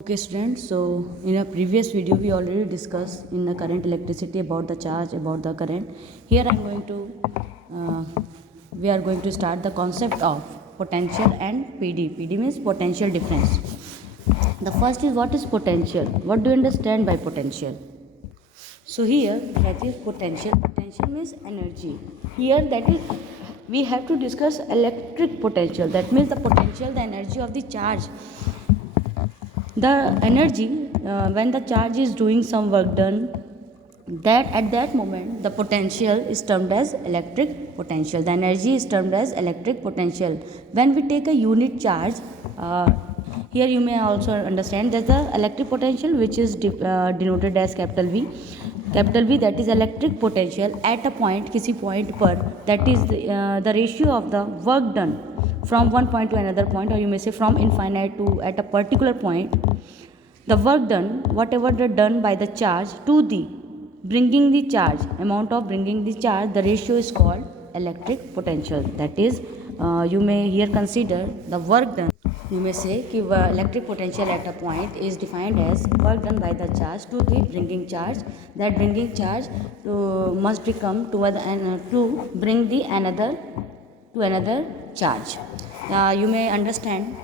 Okay students, so in a previous video we already discussed in the current electricity about the charge, about the current. Here we are going to start the concept of potential and PD. PD means potential difference. The first is, what is potential? What do you understand by potential? So here that is potential. Potential means energy. Here that is we have to discuss electric potential. That means the potential, the energy of the charge. The energy when the charge is doing some work done, that at that moment the potential is termed as electric potential. The energy is termed as electric potential. When we take a unit charge, here you may also understand that the electric potential, which is denoted as capital V, that is electric potential at a point, किसी point पर, that is the ratio of the work done from one point to another point, or you may say from infinite to at a particular point, the work done, whatever the done by the charge to the bringing the charge, amount of bringing the charge, the ratio is called electric potential. That is, you may here consider the work done. You may say कि electric potential at a point is defined as work done by the charge to the bringing charge. That bringing charge must become to bring the another charge. You may understand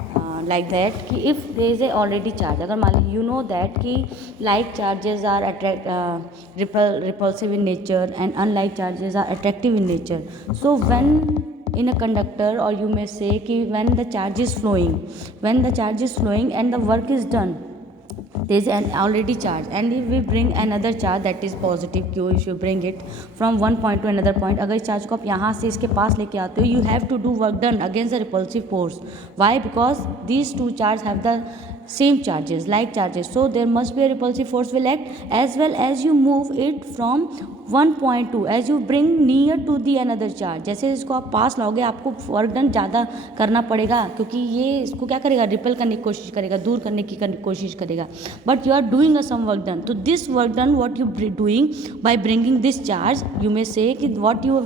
like that कि if there is a already charge, अगर मान ली you know that कि like charges are repulsive in nature and unlike charges are attractive in nature. So when in a conductor, or you may say कि when the charge is flowing and the work is done, there is an already charge, and if we bring another charge that is positive q, if you bring it from one point to another point, अगर इस charge को आप यहाँ से इसके पास लेके आते हो, you have to do work done against the repulsive force. Why? Because these two charges have the same charges, like charges, so there must be a repulsive force will act, as well as you move it from one point two, as you bring near to the another charge. जैसे इसको आप पास लाओगे, आपको work done ज़्यादा करना पड़ेगा, क्योंकि ये इसको क्या करेगा, रिपेल करने की कोशिश करेगा, दूर करने की कोशिश करेगा. But you are doing a some work done. तो this work done what you doing by bringing this charge, you may say कि what you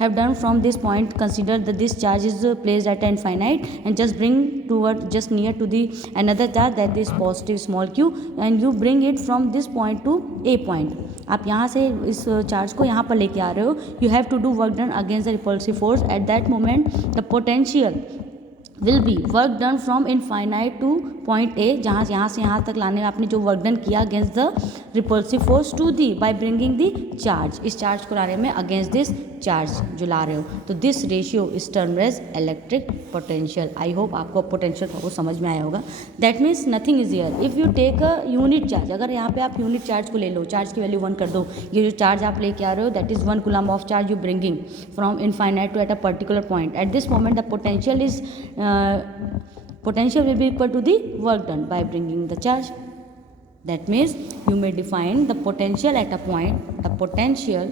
have done from this point, consider the this charge is placed at infinite and just bring toward just near to the another charge that is positive small q, and you bring it from this point to a point. आप यहाँ से इस charge को यहाँ पर लेके आ रहे हो. You have to do work done against the repulsive force. At that moment the potential will be work done from infinite to point A, जहाँ से यहाँ तक लाने में आपने जो वर्क डन किया against the repulsive force to the by bringing the charge. इस चार्ज को लाने में अगेंस्ट दिस चार्ज जो ला रहे हो, तो this ratio is termed as electric potential. I hope आपको पोटेंशियल को समझ में आया होगा. That means nothing is here. If you take a unit charge, अगर यहाँ पे आप यूनिट चार्ज को ले लो, चार्ज की वैल्यू 1 कर दो, ये जो चार्ज आप लेके आ रहे हो that is 1 coulomb of charge you bringing from infinite to at a particular point. At this moment the potential will be equal to the work done by bringing the charge. That means you may define the potential at a point. The potential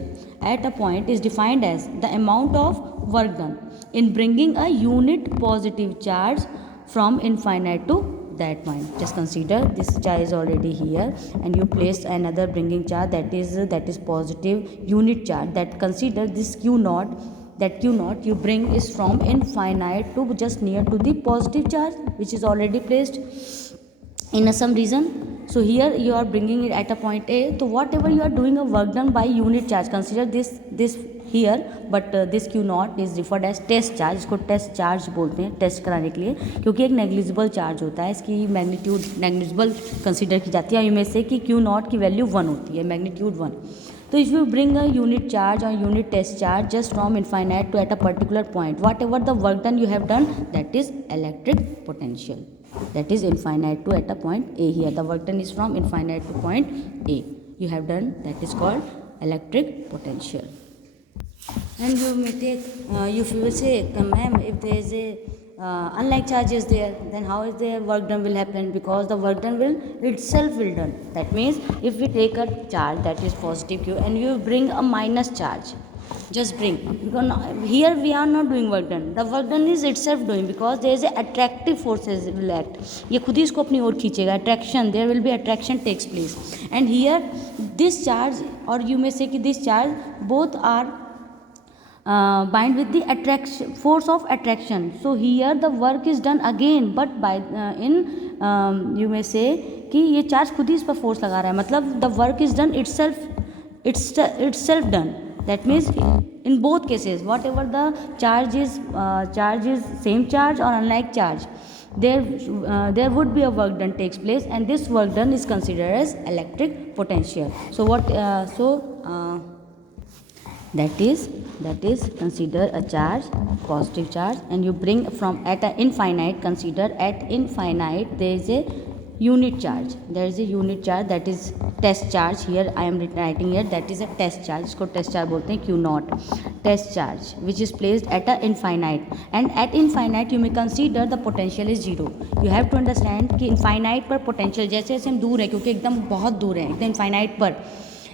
at a point is defined as the amount of work done in bringing a unit positive charge from infinite to that point. Just consider this charge is already here and you place another bringing charge that is positive unit charge. That consider this q naught, that q naught you bring is from infinite to just near to the positive charge which is already placed in some region. So here you are bringing it at a point A. So whatever you are doing a work done by unit charge, consider this here, but this q naught is referred as test charge. इसको test charge बोलते हैं test कराने के लिए, क्योंकि एक negligible charge होता है, इसकी मैग्नीट्यूड नेग्लिजिबल कंसिडर की जाती है. और इनमें से कि q naught की वैल्यू 1 होती है, मैग्नीट्यूड 1. तो if you bring a unit charge और unit test charge just from infinite to at a particular point, whatever the work done you have done that is electric potential. That is infinite to at a point A. Here the work done is from infinite to point A. You have done, that is called electric potential. And you may take, if you will say, ma'am, if there is a unlike charge is there, then how is the work done will happen? Because the work done will itself will done. That means if we take a charge that is positive q and you bring a minus charge, just bring, because here we are not doing work done, the work done is itself doing, because there is a attractive forces will act. ये खुद ही इसको अपनी ओर खींचेगा, attraction, there will be attraction takes place. And here this charge, or you may say कि this charge both are bind with the attraction, force of attraction. So here the work is done again, but by you may say कि ये charge खुद ही इस पर force लगा रहा है, मतलब the work is done itself done. That means in both cases, whatever the charge is same charge or unlike charge, there would be a work done takes place, and this work done is considered as electric potential. So that is consider a charge, positive charge, and you bring from at a infinite, consider at infinite there is a unit charge, that is test charge. Here I am writing here that is a test charge, इसको test charge बोलते हैं, Q naught, test charge which is placed at a infinite, and at infinite you may consider the potential is zero. You have to understand कि infinite पर potential जैसे जैसे हम दूर है, क्योंकि एकदम बहुत दूर है एकदम infinite पर,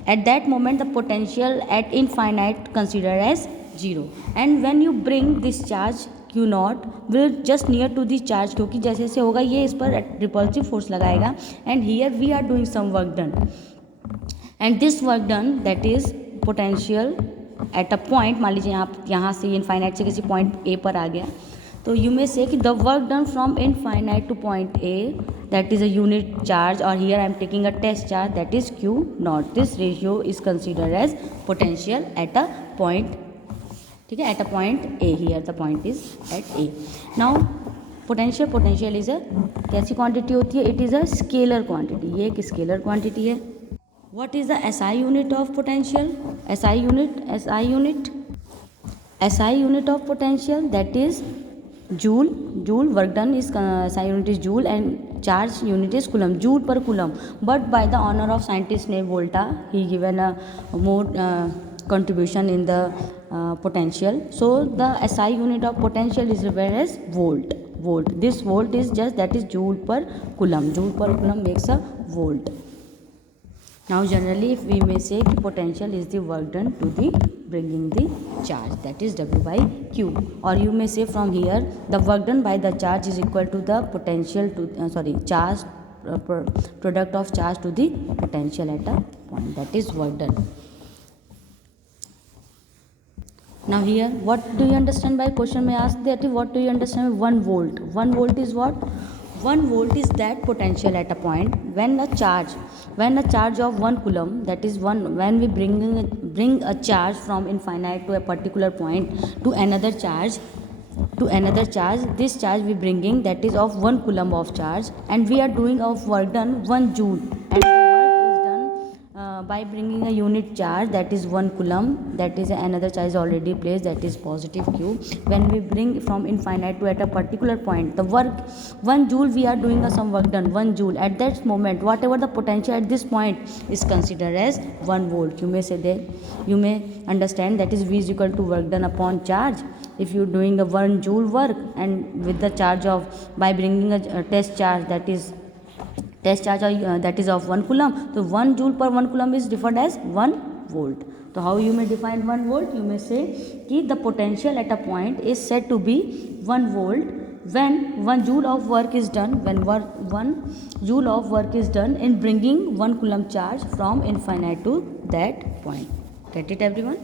at that moment the potential at infinite considered as zero, and when you bring this charge Q naught will just near to the charge, क्योंकि जैसे जैसे होगा ये इस पर रिपल्सिव फोर्स लगाएगा, and here we are doing some work done, and this work done that is potential at a point, मान लीजिए यहाँ से इनफाइनाइट से किसी पॉइंट A पर आ गया, तो you may say कि the work done from infinite to point A that is a unit charge, or here I am taking a test charge that is Q naught. This ratio is considered as potential at a point, ठीक है, at a point A. Here the point is at A. Now potential is a कैसी quantity होती है? It is a scalar quantity. ये एक scalar quantity है. What is the SI unit of potential? SI unit of potential, that is joule. Work done is SI unit is joule, and charge unit is coulomb, joule per coulomb. But by the honor of scientist named Volta, he given a more contribution in the potential. So the SI unit of potential is referred as volt. This volt is just that is joule per coulomb. Joule per coulomb makes a volt. Now generally if we may say potential is the work done to the bringing the charge, that is W by Q, or you may say from here the work done by the charge is equal to the potential to charge product of charge to the potential at a point, that is work done. Now here what do you understand by question may ask that what do you understand by 1 volt? 1 volt is what? 1 volt is that potential at a point when a charge of 1 coulomb, that is when we bring a charge from infinite to a particular point to another charge, this charge we bringing that is of 1 coulomb of charge, and we are doing of work done 1 joule, and the work is done by bringing a unit charge that is 1 coulomb, that is another charge already placed that is positive Q. When we bring from infinite to at a particular point, the work 1 joule we are doing some work done 1 joule. At that moment whatever the potential at this point is considered as 1 volt. You may say that you may understand that is V is equal to work done upon charge. If you doing a 1 joule work and with the charge of by bringing a test charge that is that is of 1 coulomb, so 1 joule per 1 coulomb is defined as 1 volt. So how you may define 1 volt? You may say कि the potential at a point is said to be 1 volt when 1 joule of work is done, in bringing 1 coulomb charge from infinite to that point. Get it everyone?